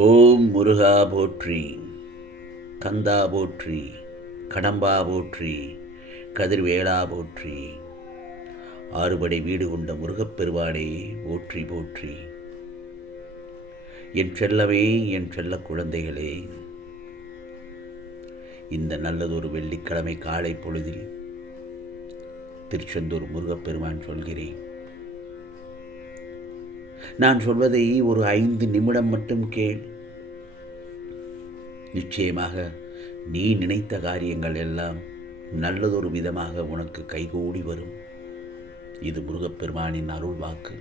ஓம் முருகா போற்றி கந்தா போற்றி கடம்பா போற்றி கதிர்வேளா போற்றி. ஆறுபடை வீடு கொண்ட முருகப்பெருவாடே போற்றி போற்றி. என் செல்லவே என் செல்ல குழந்தைகளே இந்த நல்லதொரு வெள்ளிக்கிழமை காலை பொழுதில் திருச்செந்தூர் முருகப்பெருமான் சொல்கிறேன். நான் சொல்வதை ஒரு ஐந்து நிமிடம் மட்டும் கேள். நிச்சயமாக நீ நினைத்த காரியங்கள் எல்லாம் நல்லதொரு விதமாக உனக்கு கைகூடி வரும். இது முருகப்பெருமானின் அருள் வாக்கு.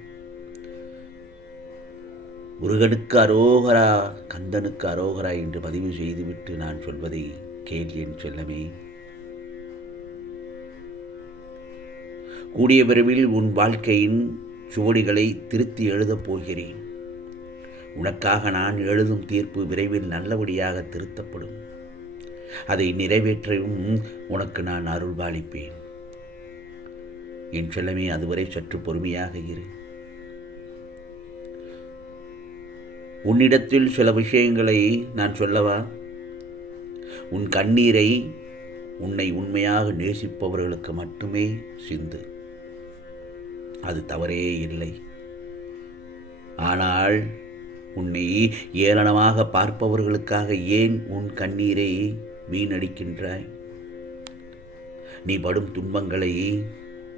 முருகனுக்கு அரோகரா கந்தனுக்கு அரோகரா என்று பதிவு செய்துவிட்டு நான் சொல்வதை கேள் என் செல்லமே. கூடிய விரைவில் உன் வாழ்க்கையின் சுவடிகளை திருத்தி எழுதப் போகிறேன். உனக்காக நான் எழுதும் தீர்ப்பு விரைவில் நல்லபடியாக திருத்தப்படும். அதை நிறைவேற்றவும் உனக்கு நான் அருள்பாலிப்பேன். என் செல்லமே அதுவரை சற்று பொறுமையாக இரு. உன்னிடத்தில் சில விஷயங்களை நான் சொல்லவா? உன் கண்ணீரை உன்னை உண்மையாக நேசிப்பவர்களுக்கு மட்டுமே சிந்து. அது தவறே இல்லை. ஆனால் உன்னை ஏளனமாக பார்ப்பவர்களுக்காக ஏன் உன் கண்ணீரை வீணடிக்கின்றாய்? நீ படும் துன்பங்களை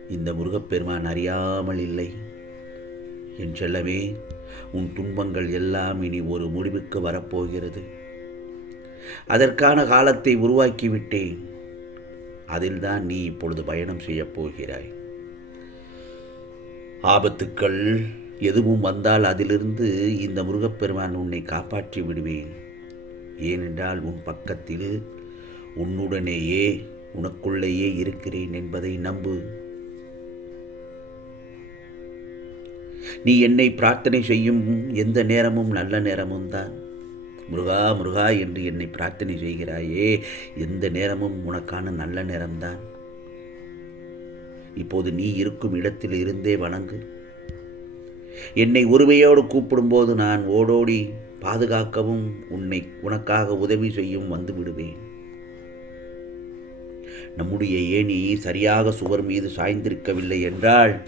இந்த முருகப்பெருமான் அறியாமல் இல்லை. என் செல்லவே உன் துன்பங்கள் எல்லாம் இனி ஒரு முடிவுக்கு வரப்போகிறது. அதற்கான காலத்தை உருவாக்கிவிட்டேன். அதில்தான் நீ இப்பொழுது பயணம் செய்யப் போகிறாய். ஆபத்துக்கள் எதுவும் வந்தால் அதிலிருந்து இந்த முருகப்பெருமான் உன்னை காப்பாற்றி விடுவேன். ஏனென்றால் உன் பக்கத்தில் உன்னுடனேயே உனக்குள்ளேயே இருக்கிறேன் என்பதை நம்பு. நீ என்னை பிரார்த்தனை செய்யும் எந்த நேரமும் நல்ல நேரமும் தான். முருகா முருகா என்று என்னை பிரார்த்தனை செய்கிறாயே எந்த நேரமும் உனக்கான நல்ல நேரம்தான். இப்போது நீ இருக்கும் இடத்தில் இருந்தே வணங்கு. என்னை உரிமையோடு கூப்பிடும்போது நான் ஓடோடி பாதுகாக்கவும் உன்னை உனக்காக உதவி செய்யும் வந்து விடுவேன். நம்முடைய ஏணி சரியாக சுவர் மீது சாய்ந்திருக்கவில்லை என்றால்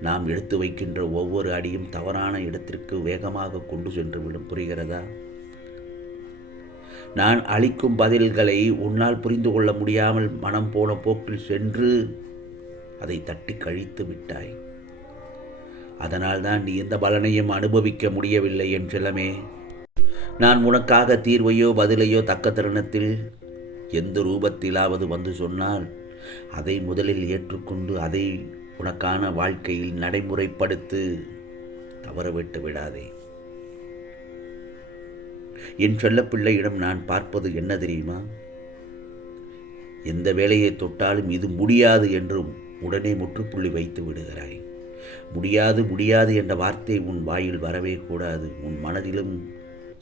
நாம் எடுத்து வைக்கின்ற ஒவ்வொரு அடியும் தவறான இடத்திற்கு வேகமாக கொண்டு சென்று விடும். புரிகிறதா? நான் அளிக்கும் பதில்களை உன்னால் புரிந்து கொள்ள முடியாமல் மனம் போன போக்கில் சென்று அதை தட்டி கழித்து விட்டாய். அதனால்தான் நீ எந்த பலனையும் அனுபவிக்க முடியவில்லை என் செல்லமே. நான் உனக்காக தீர்வையோ பதிலையோ தக்க தருணத்தில் எந்த ரூபத்திலாவது வந்து சொன்னால் அதை முதலில் ஏற்றுக்கொண்டு அதை உனக்கான வாழ்க்கையில் நடைமுறைப்படுத்து தவறவிட்டு விடாதே. என் செல்லப்பிள்ளையிடம் நான் பார்ப்பது என்ன தெரியுமா? எந்த வேலையை தொட்டாலும் இது முடியாது என்றும் உடனே முற்றுப்புள்ளி வைத்து விடுகிறாய். முடியாது முடியாது என்ற வார்த்தை உன் வாயில் வரவே கூடாது. உன் மனதிலும்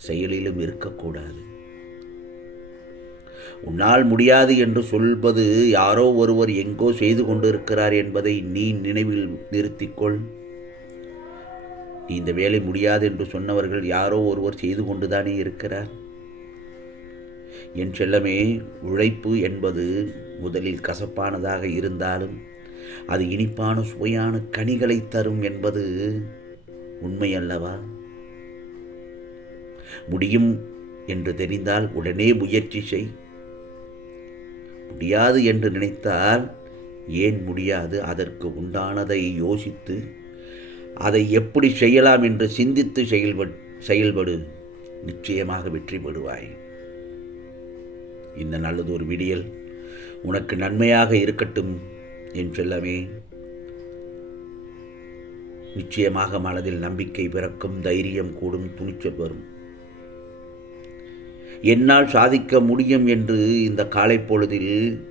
செயலிலும் இருக்கக்கூடாது உன்னால் முடியாது என்று சொல்வது யாரோ ஒருவர் எங்கோ செய்து கொண்டிருக்கிறார் என்பதை நீ நினைவில் நிறுத்திக்கொள் நீ இந்த வேலை முடியாது என்று சொன்னவர்கள் யாரோ ஒருவர் செய்து கொண்டுதானே இருக்கிறார். என் செல்லமே உழைப்பு என்பது முதலில் கசப்பானதாக இருந்தாலும் அது இனிப்பான சுவையான கனிகளை தரும் என்பது உண்மை அல்லவா முடியும் என்று தெரிந்தால் உடனே முயற்சி செய். முடியாது என்று நினைத்தால் ஏன் முடியாது? அதற்கு உண்டானதை யோசித்து அதை எப்படி செய்யலாம் என்று சிந்தித்து செயல்படு செயல்படு. நிச்சயமாக வெற்றி பெறுவாய். இந்த நல்லதொரு விடியல் உனக்கு நன்மையாக இருக்கட்டும். என் செல்லமே நிச்சயமாக மனதில் நம்பிக்கை பிறக்கும் தைரியம் கூடும் துணிச்சல் வரும். என்னால் சாதிக்க முடியும் என்று இந்த காலை பொழுதில்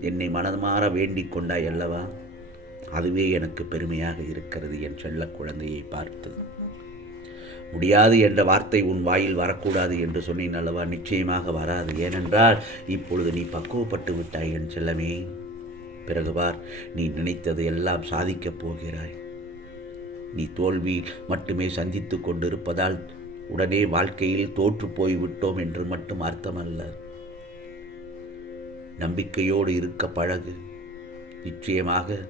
என்னை மனமாற வேண்டிக் கொண்டாய் அல்லவா? அதுவே எனக்கு பெருமையாக இருக்கிறது என் செல்ல குழந்தையை பார்த்து. முடியாது என்ற வார்த்தை உன் வாயில் வரக்கூடாது என்று சொன்னேன் அல்லவா? நிச்சயமாக வராது. ஏனென்றால் இப்பொழுது நீ பக்குவப்பட்டு விட்டாய் என் செல்லமே. பிறகுவார். நீ நினைத்தது எல்லாம் சாதிக்கப் போகிறாய். நீ தோல்வி மட்டுமே சந்தித்து கொண்டிருப்பதால் உடனே வாழ்க்கையில் தோற்று போய்விட்டோம் என்று மட்டும் அர்த்தமல்ல. நம்பிக்கையோடு இருக்க பழகு. நிச்சயமாக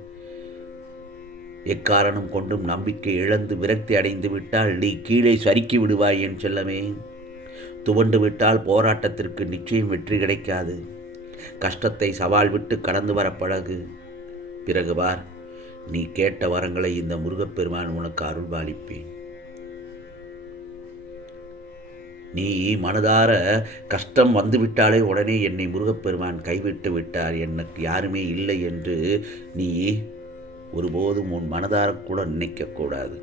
எக்காரணம் கொண்டும் நம்பிக்கை இழந்து விரக்தி அடைந்து விட்டால் நீ கீழே சறுக்கி விடுவாய் என் செல்லமே. துவண்டு விட்டால் போராட்டத்திற்கு நிச்சயம் வெற்றி கிடைக்காது. கஷ்டத்தை சவால் விட்டு கடந்து வர பழகு. பிறகு பார் நீ கேட்ட வரங்களை இந்த முருகப்பெருமான் உனக்கு அருள்பாலிப்பேன் நீ மனதார கஷ்டம் வந்துவிட்டாலே உடனே என்னை முருகப்பெருமான் கைவிட்டு விட்டார். எனக்கு யாருமே இல்லை என்று நீ ஒருபோதும் உன் மனதார கூட நினைக்கக்கூடாது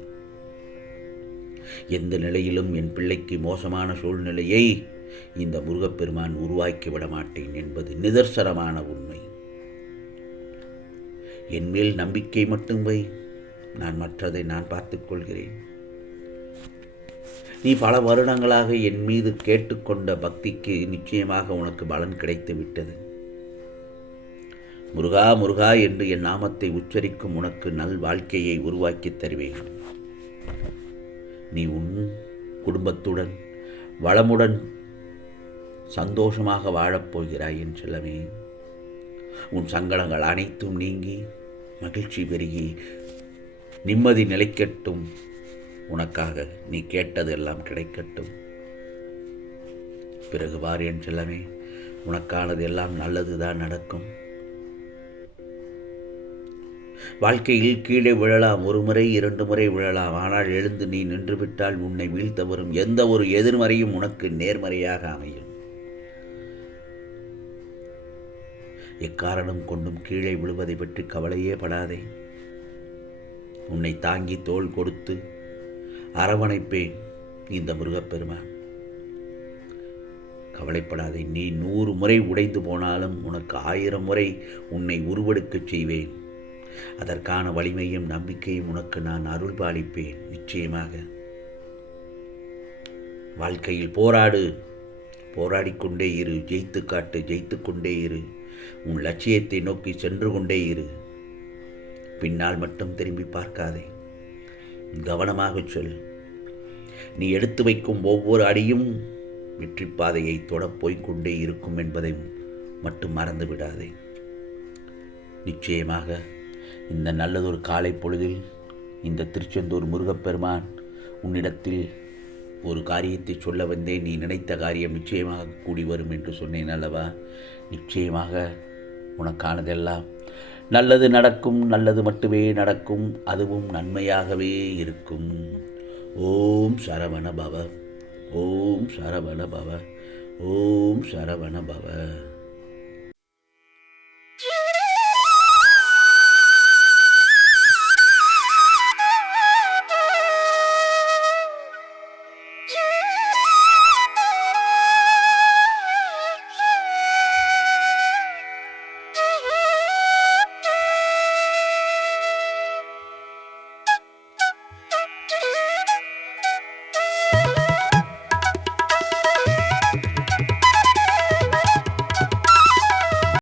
எந்த நிலையிலும் என் பிள்ளைக்கு மோசமான சூழ்நிலையை இந்த முருகப்பெருமான் உருவாக்கி விட மாட்டேன் என்பது நிதர்சனமான உண்மை. என் மேல் நம்பிக்கை மட்டும் வை. நான் மற்றதை நான் பார்த்துக் கொள்கிறேன். நீ பல வருடங்களாக என் மீது கேட்டுக்கொண்ட பக்திக்கு நிச்சயமாக உனக்கு பலன் கிடைத்து விட்டது. முருகா முருகா என்று என் நாமத்தை உச்சரிக்கும் உனக்கு நல் வாழ்க்கையை உருவாக்கித் தருவேன். நீ உன் குடும்பத்துடன் வளமுடன் சந்தோஷமாக வாழப்போகிறாய் என் செல்லமே. உன் சங்கடங்கள் அனைத்தும் நீங்கி மகிழ்ச்சி பெருகி நிம்மதி நிலைக்கட்டும். உனக்காக நீ கேட்டதெல்லாம் கிடைக்கட்டும். பிறகு வார் என் செல்லமே உனக்கானது எல்லாம் நல்லதுதான் நடக்கும். வாழ்க்கையில் கீழே விழலாம் ஒரு முறை இரண்டு முறை விழலாம். ஆனால் எழுந்து நீ நின்றுவிட்டால் உன்னை வீழ்த்த வரும் எந்த ஒரு எதிர்மறையும் உனக்கு நேர்மறையாக அமையும். எக்காரணம் கொண்டும் கீழே விழுவதை பற்றி கவலையே படாதே. உன்னை தாங்கி தோள் கொடுத்து அரவணைப்பேன் இந்த முருகப்பெருமான். கவலைப்படாதே நீ நூறு முறை உடைந்து போனாலும் உனக்கு ஆயிரம் முறை உன்னை உருவெடுக்கச் செய்வேன். அதற்கான வலிமையும் நம்பிக்கையும் உனக்கு நான் அருள் பாலிப்பேன் நிச்சயமாக. வாழ்க்கையில் போராடு போராடிக்கொண்டே இரு ஜெயித்து காட்டு ஜெயித்து கொண்டே இரு. உன் லட்சியத்தை நோக்கி சென்று கொண்டே இரு. பின்னால் மட்டும் திரும்பி பார்க்காதே. கவனமாகச் சொல். நீ எடுத்து வைக்கும் ஒவ்வொரு அடியும் வெற்றி பாதையை தொடப் போய்க்கொண்டே இருக்கும் என்பதை மட்டும் மறந்து விடாதே. நிச்சயமாக இந்த நல்லதொரு காலை பொழுதில் இந்த திருச்செந்தூர் முருகப்பெருமான் உன்னிடத்தில் ஒரு காரியத்தை சொல்ல வந்தேன். நீ நினைத்த காரியம் நிச்சயமாக கூடி வரும் என்று சொன்னேன் அல்லவா? நிச்சயமாக உனக்கானதெல்லாம் நல்லது நடக்கும் நல்லது மட்டுமே நடக்கும் அதுவும் நன்மையாகவே இருக்கும். ஓம் சரவண பவ ஓம் சரவண பவ ஓம் சரவண பவ